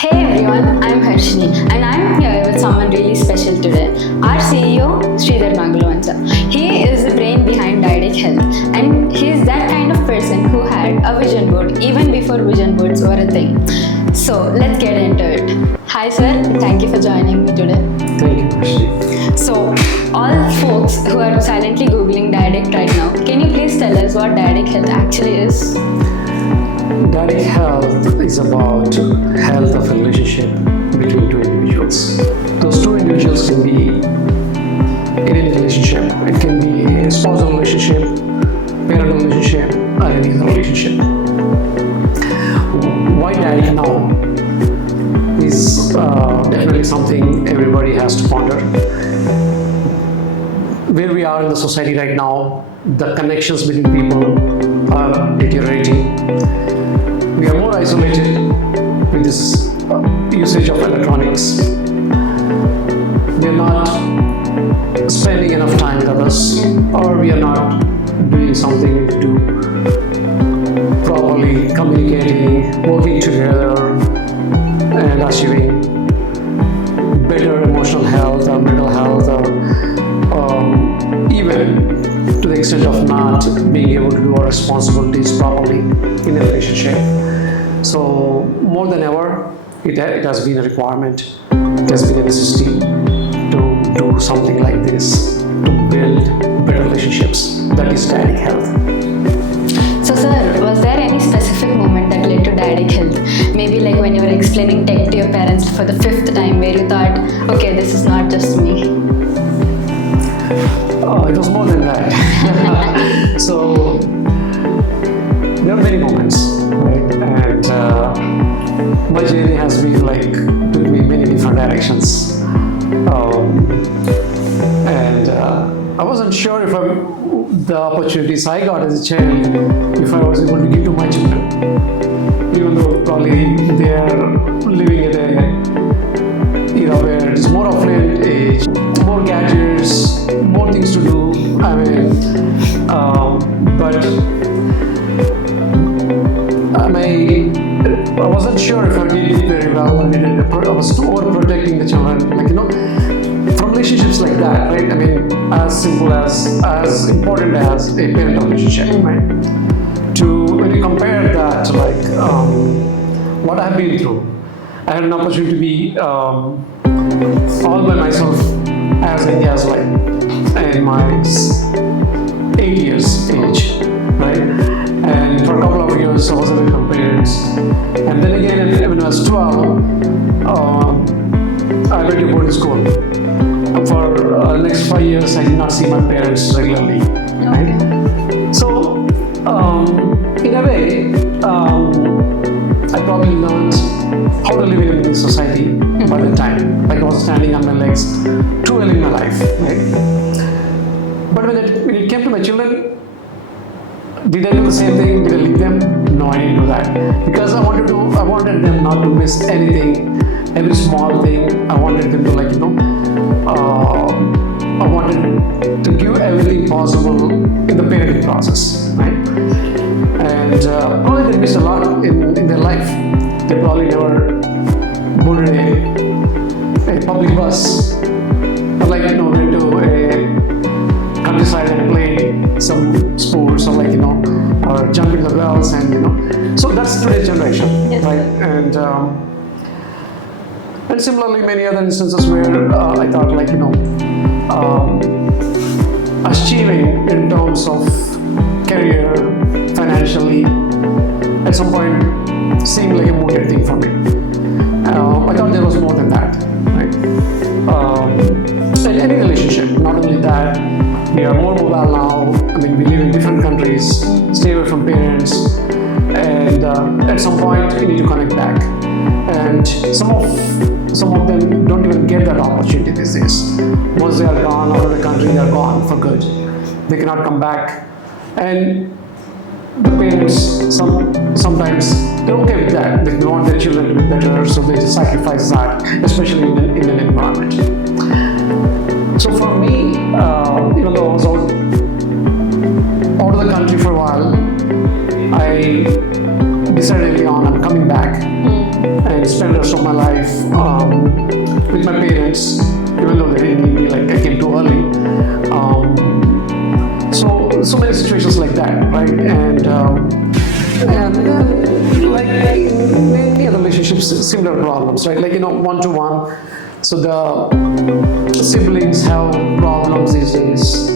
Hey everyone, I'm Harshini and I'm here with someone really special today. Our CEO, Sridhar Magaluvansa. He is the brain behind Dyadic Health and he's that kind of person who had a vision board even before vision boards were a thing. So let's get into it. Hi sir, thank you for joining me today. Thank you, Harshini. So all folks who are silently Googling Dyadic right now, can you please tell us what Dyadic Health actually is? Dyadic Health is about health of a relationship between two individuals. Those two individuals can be in any relationship. It can be a spousal relationship, parental relationship, or any other relationship. Why Dyadic now is definitely something everybody has to ponder. Where we are in the society right now, the connections between people are deteriorating. We are more isolated with this usage of electronics. We are not spending enough time with others, or we are not doing something to do properly, communicating, working together, and achieving better emotional health or mental health, or even to the extent of not being able to do our responsibilities properly in a relationship. So more than ever, it has been a requirement, it has been a necessity to do something like this, to build better relationships. That is Dyadic Health. So sir, was there any specific moment that led to Dyadic Health? Maybe like when you were explaining tech to your parents for the 5th time where you thought, okay, this is not just me. It was more than that. So there are many moments, right? And my journey has been like took me in many different directions. I wasn't sure if the opportunities I got as a child, if I was able to give to my children, even though probably they are living in a era where it's more affluent age, more gadgets, more things to do. I mean, but I wasn't sure if I did it very well. I was too overprotecting the children, from relationships like that, right? I mean, as simple as important as a parental relationship, right? When you compare that to what I've been through, I had an opportunity to be all by myself as young as in my 8 years age, right? And for a couple of years I was away from parents. And then again, when I was 12, I went to boarding school. For the next 5 years, I did not see my parents regularly, right? So, in a way, I probably learned how to live in a this society by the time. I was standing on my legs too early in my life, right? But when it came to my children, did I do the same thing? Did I leave them? No, I didn't do that. Because I wanted them not to miss anything, every small thing. I wanted them to I wanted to give everything possible in the parenting process, right? And probably they missed a lot in their life. They probably never boarded a public bus, or went to a countryside and played some sports, or or jumping the wells, and So that's today's generation, yes. Right? And similarly, many other instances where I thought achieving in terms of career, financially, at some point seemed like a mooted thing for me. I thought there was more than that, right? In any relationship, not only that, we are more mobile now. I mean, we live in different countries, stay away from parents, and at some point we need to connect back. And some of them don't even get that opportunity these days. Once they are gone out of the country, they are gone for good. They cannot come back. And the parents sometimes they're okay with that. They want their children to be better, so they sacrifice that, especially in an environment. So for me, even though I was out of the country for a while, I decided early on I'm coming back. And spend the rest of my life with my parents, even though they didn't need me, like I came too early. So many situations like that, right? And like in many other relationships, similar problems, right? Like, one-to-one. So the siblings have problems these days.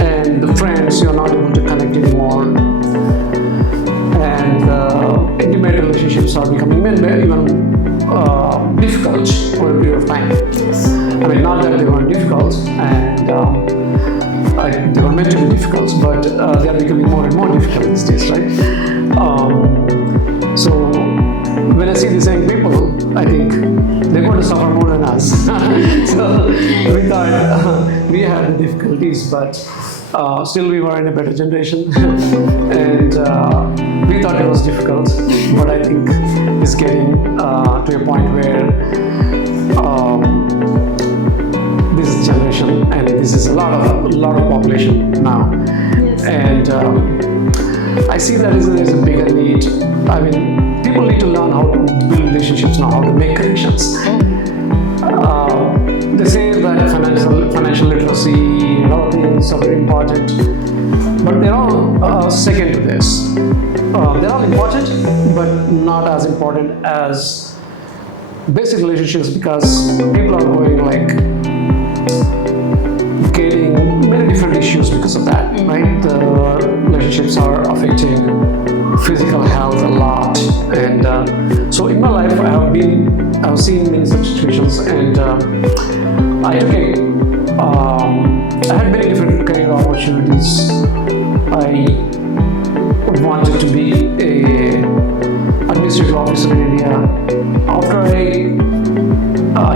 And the friends, you're not able to connect anymore. And intimate relationships are becoming even difficult for a period of time. Yes. I mean, not that they weren't difficult, and they were meant to be difficult, but they are becoming more and more difficult these days, right? So when I see these young people, I think they're going to suffer more than us. So we thought we had the difficulties, but still we were in a better generation. And we thought it was difficult, but I think it's getting to a point where this generation, and this is a lot of population now. Yes. And I see that there's a bigger need. I mean, people need to learn how to build relationships now, how to make connections. They say that financial literacy and other things are very important, but they're all second to this. They're all important, but not as important as basic relationships, because people are going like getting many different issues because of that, right? The relationships are affecting physical health a lot, and so in my life I've seen many such situations, and I had many different career opportunities. I wanted to be a administrative officer in India. After I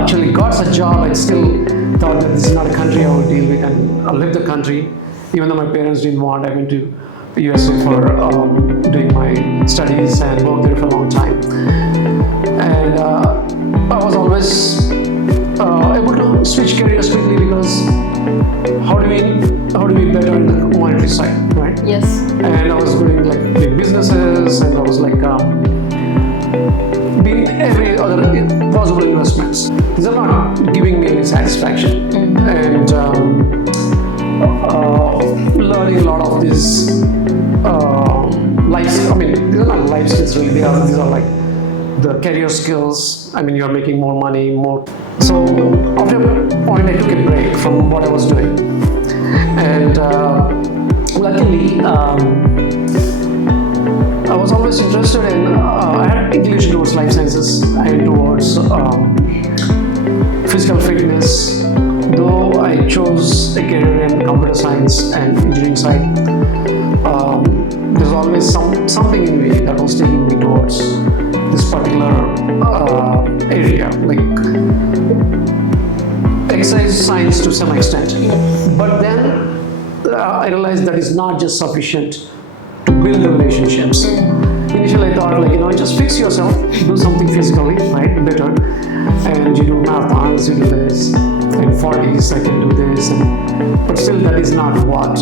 actually got such job, I still thought that this is not a country I would deal with, and I left the country, even though my parents didn't want. I went to the USA for doing my studies and worked there for a long time. And I was always able to switch careers quickly, because how do we better in the monetary side, right? Yes. And I was doing like big businesses, and I was like doing every other possible investments. These are not giving me any satisfaction. And learning a lot of these life. I mean, these are not life skills really. These are like the career skills. I mean, you're making more money, more. So after a point, I took a break from what I was doing, and luckily, I was always interested in. I had inclination towards life sciences and towards physical fitness. Though I chose a career in computer science and engineering side, there's always something in me that was taking me towards this particular area, like exercise science to some extent. But then I realized that is not just sufficient to build relationships. Initially I thought, like, just fix yourself, do something physically, right, better, and you do marathons, you do this, in 40s I can do this, but still that is not what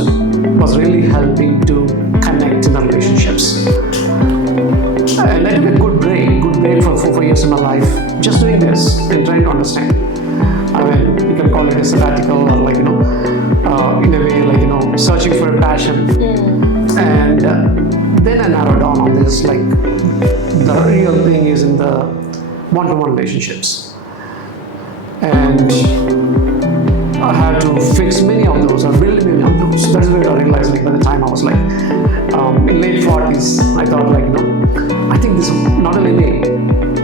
was really helping to connect in the relationships. And I took a good break for 4 years in my life, just doing this and trying to understand. I mean, you can call it a sabbatical, or like, in a way, like, searching for a passion. And then I narrowed down on this, like, the real thing is in the one-to-one relationships. And I had to fix many of those, or build many of those. That's where I realized, like, by the time I was like in late 40s, I thought, like, I think this, not only me,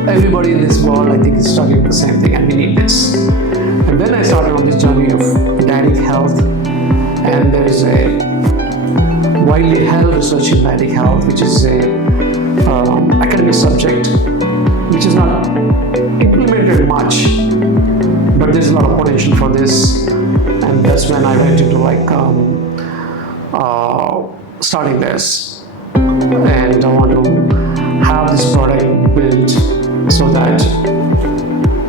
everybody in this world, I think, is struggling with the same thing, and we need this. And then I started on this journey of Dyadic Health, and there is a widely held research in Dyadic Health, which is a academic subject, which is not implemented much, but there's a lot of potential for this. And that's when I went into like starting this, and I want to have this product built so that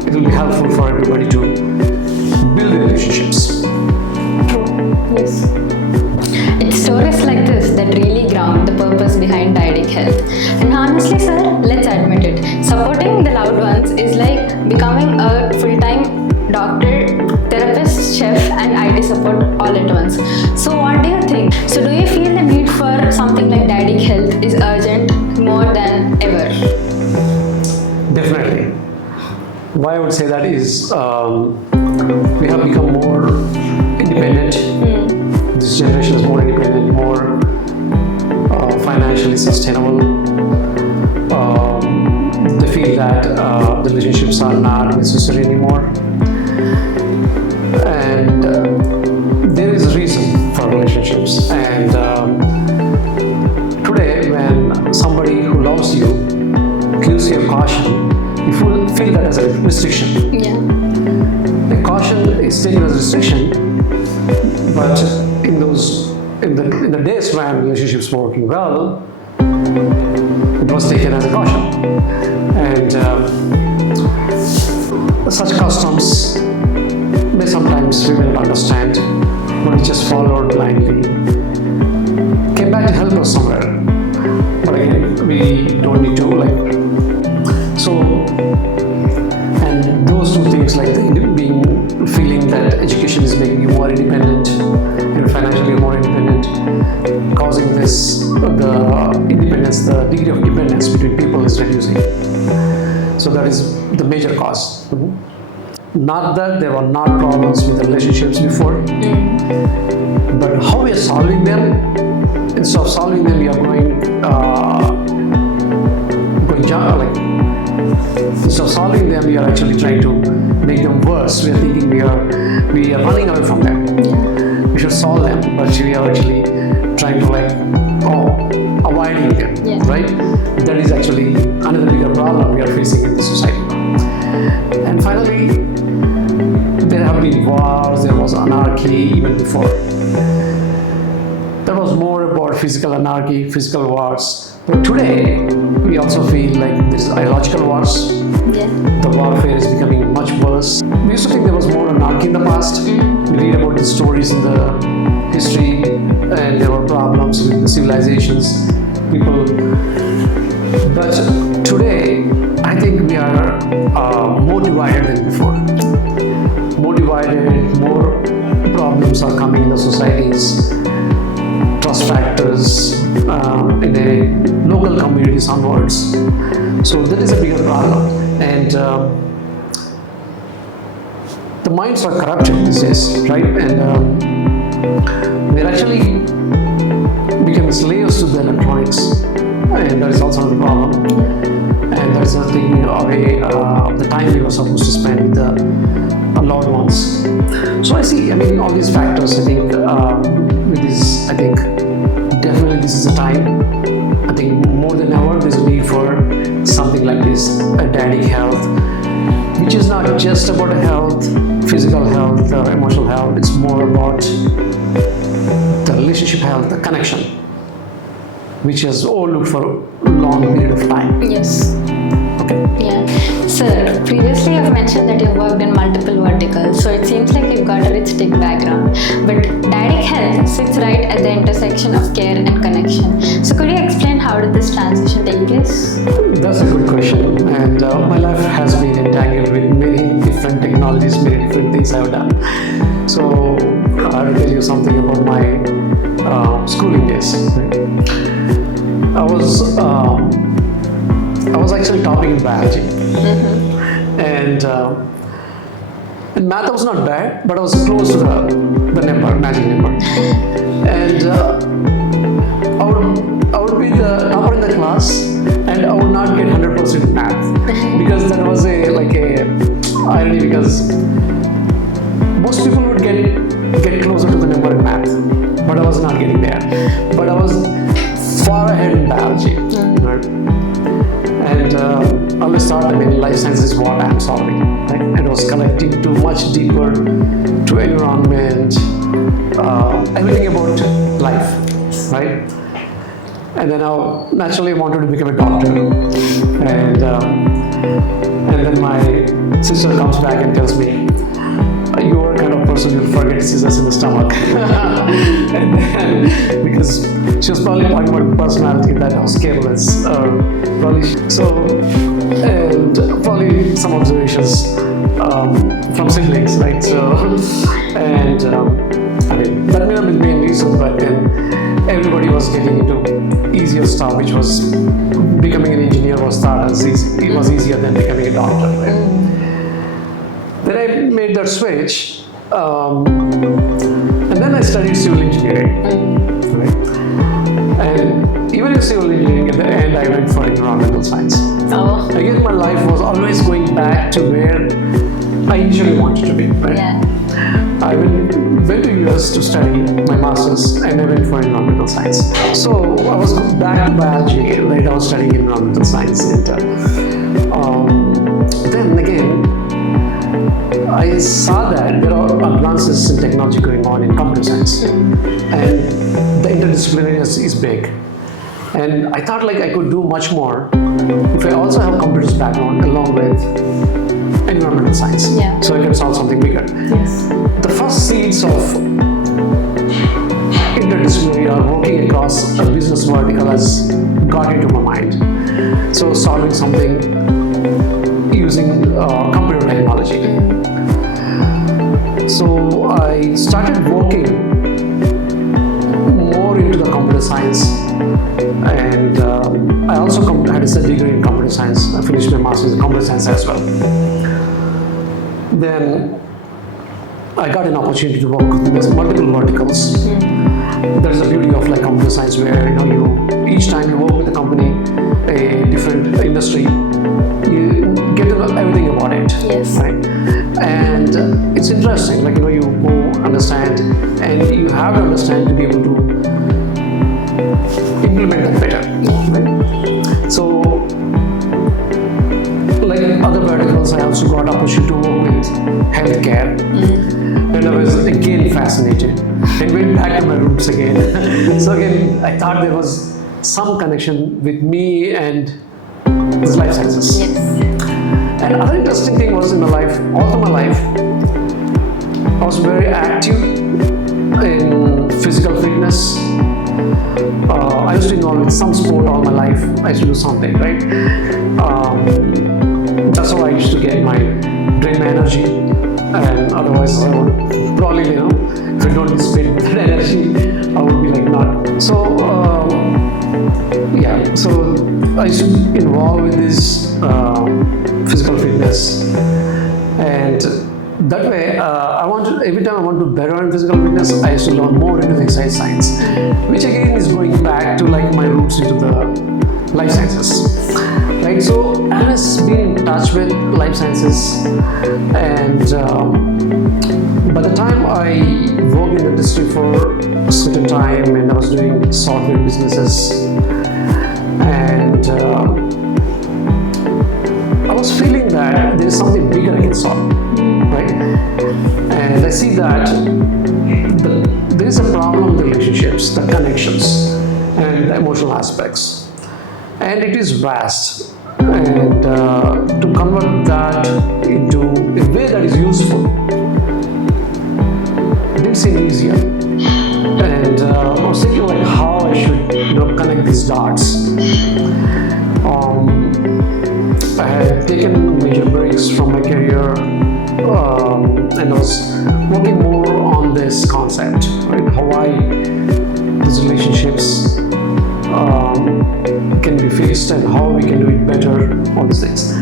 it will be helpful for everybody to build relationships. Yes. It's stories like this that really ground the purpose behind Dyadic Health. And honestly, sir, let's admit supporting the loved ones is like becoming a full-time doctor, therapist, chef, and IT support all at once. So what do you think? So do you feel the need for something like Dyadic Health is urgent more than ever? Definitely. Why I would say that is we have become more independent. This generation is more independent, more financially sustainable. They feel that the relationships are not necessary anymore. And there is a reason for relationships. And today, when somebody who loves you gives you a caution, you feel that as a restriction. Yeah. The caution is taken as a restriction, but in the days when relationships were working well, it was taken as a caution. And such customs may sometimes we will not understand, but we just followed blindly. Came back to help us somewhere, but again, we don't need to so. And those two things, like feeling that education is making you more independent and financially more independent, causing the independence, the degree of dependence between people is reducing. So that is the major cause. Not that there were not problems with the relationships before, but how we are solving them. Instead of solving them, we are instead of solving them, we are actually trying to make them worse. We are thinking we are running away from them. We should solve them, but we are actually trying to avoiding them, right? That is actually another bigger problem we are facing in the society. And finally, there have been wars, there was anarchy even before. That was more about physical anarchy, physical wars. But today, we also feel like there's ideological wars. The warfare is becoming much worse. We used to think there was more anarchy in the past. We read about the stories in the history, and there were problems with the civilizations, people. But today, I think we are more divided than before. More divided, more problems are coming in the societies. Trust factors in the local communities onwards. So that is a bigger problem. And the minds are corrupted these days, right? And we're actually becoming slaves to the electronics, and that is also another problem. And that is taking away the time we were supposed to spend with the loved ones. So I see, all these factors, I think, with this, I think definitely this is a time. I think more than ever, there's a need for something like this, a Dyadic Health, which is not just about health, physical health or emotional health. It's more about the relationship health, the connection, which has overlooked for a long period of time. Yes. Okay. Yeah. Sir, previously you've mentioned that you've worked in multiple verticals, so it seems like you've got a rich tech background. But Dyadic Health sits right at the intersection of care and connection. So could you explain how did this transition take place? That's a good question. And my life has been entangled with many different technologies, many different things I've done. So I'll tell you something about my schooling days. I was actually topping in biology. And math was not bad, but I was close to the magic number. And I would be the topper in the class, and I would not get 100% in math, because that was a irony, because most people would get closer to the number in math, but I was not getting there. But I was far ahead in biology. And I always thought, life science is what I'm solving, right? And I was connecting to much deeper to environment, everything about life, right? And then I naturally wanted to become a doctor. And then my sister comes back and tells me, you are kind of person who'll forget scissors in the stomach. And then, because she was probably talking about personality, that I was careless, probably. So some observations from siblings, right? So, and I mean, that may have been the main reason, but then everybody was getting into easier stuff, which was becoming an engineer was thought as it was easier than becoming a doctor, right? Then I made that switch, and then I studied civil engineering, right? And even in civil engineering, at the end, I went for environmental science. Oh. Again, my life was always going back to where I initially wanted to be, right? Yeah. I went to US to study my master's, and I went for environmental science. So I was back to biology, right? I was studying environmental science, and then again, I saw that there are advances in technology going on in computer science, and the interdisciplinary is big. And I thought like I could do much more if I also have computers background along with environmental science, Yeah. so I can solve something bigger. Yes. The first seeds of interdisciplinary or working across a business vertical has got into my mind. So solving something using computer technology. So I started working more into the computer science, and I also had a degree in computer science. I finished my master's in computer science as well. Then I got an opportunity to work with multiple verticals. That is the beauty of like computer science, where you each time you work with a company, a different industry, you get to know everything about it. Yes. Right? And it's interesting, like you go understand, and you have to understand to be able to implement that better. Right? So, like other verticals, I also got opportunity to work with healthcare, and I was again fascinated and went back to my roots again. So again, I thought there was some connection with me and this life sciences. Yes. And another interesting thing was in my life, all through my life, I was very active in physical fitness. I used to involve with some sport all my life. I used to do something, right? That's how I used to get my drain energy, and otherwise I would probably, if I don't dissipate with that energy, I would be like not. So yeah, so I used to involve with this physical fitness, and that way every time I want to better in physical fitness, I used to learn more into exercise science, which again is going back to like my roots into the life sciences. Right, so I was being in touch with life sciences, and by the time I worked in the industry for a certain time, and I was doing software businesses, and I was feeling that there is something bigger I can solve, right? And I see that there is a problem with relationships, the connections, and the emotional aspects, and it is vast. And to convert that into a way that is useful, it didn't seem easier. And I was thinking like how I should connect these dots. I had taken major breaks from my career, and I was working more on this concept, right? How these relationships can be fixed and how we can do it better, all these things.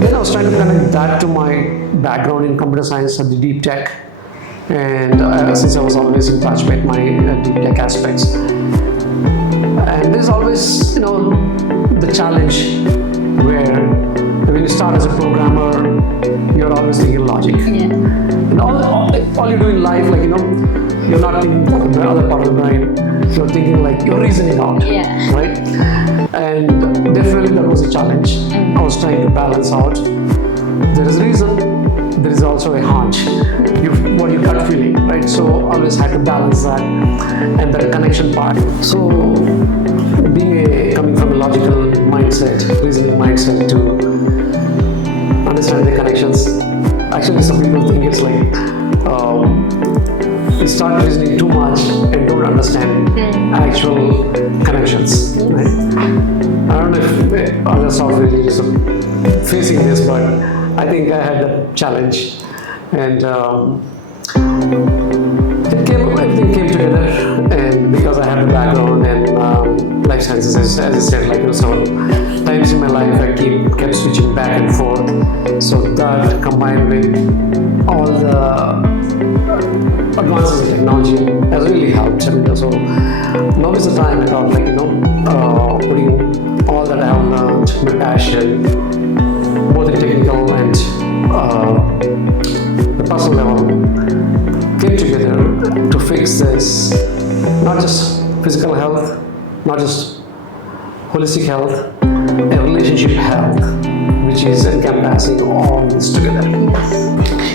Then I was trying to connect that to my background in computer science at the deep tech, and since I was always in touch with my deep tech aspects. And there's always, the challenge where when you start as a programmer, you're always thinking logic. Yeah. And all you do in life, like, you're not thinking of the other part of the brain. You're thinking like you're reasoning out, Yeah. right? And definitely that was a challenge. I was trying to balance out. There is reason, there is also a hunch. What you gut feeling, right? So always had to balance that and that connection part. So coming from a logical mindset, reasoning mindset to understand the connections. Actually, some people think it's like you start reasoning too much and don't understand actual connections. Right? I don't know if other software engineers of facing this, but I think I had that challenge, and everything came together. And because I have a background in life sciences, as I said, like several times in my life, I kept switching back and forth. So that combined with all the advances in technology has really helped. I mean, so now is the time I thought, putting all that I have learned, my passion, both the technical and the personal level, came together to fix this, not just physical health, not just holistic health, a relationship health, which is encompassing all this together. Yes.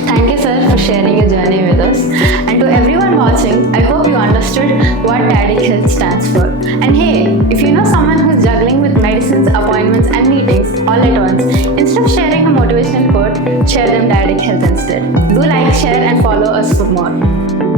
Thank you, sir, for sharing your journey with us. And to everyone watching, I hope you understood what Dyadic Health stands for. And hey, if you know someone who's juggling with medicines, appointments, and meetings all at once, instead of sharing a motivational quote, share them Dyadic Health instead. Do like, share, and follow us for more.